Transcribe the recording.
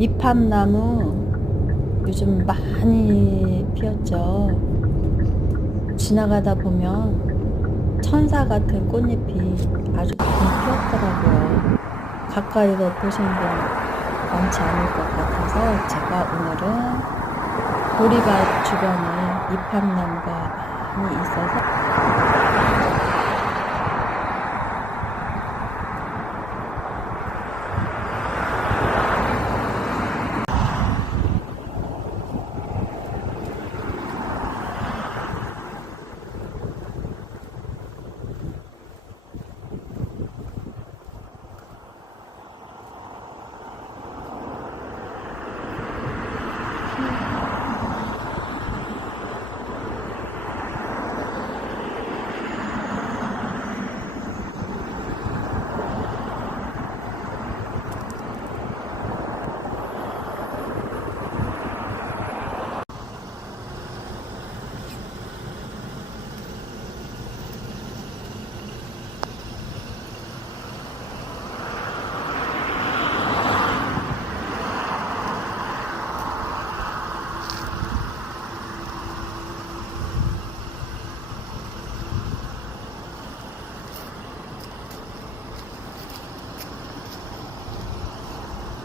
이팝나무 요즘 많이 피었죠. 지나가다 보면 천사 같은 꽃잎이 아주 많이 피었더라고요. 가까이서 보시는 분 많지 않을 것 같아서 제가 오늘은 보리밭 주변에 이팝나무가 많이 있어서